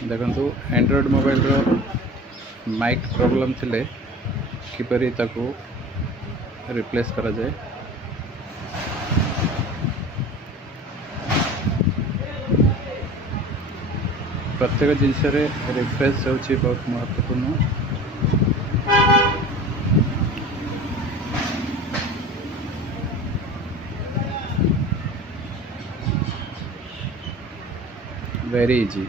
देखु Android mobile mic problem थिले किपरि ताकू रिप्लेस करा जाए। प्रत्येक जिनस रिफ्रेश होची बहुत महत्वपूर्ण। Very easy.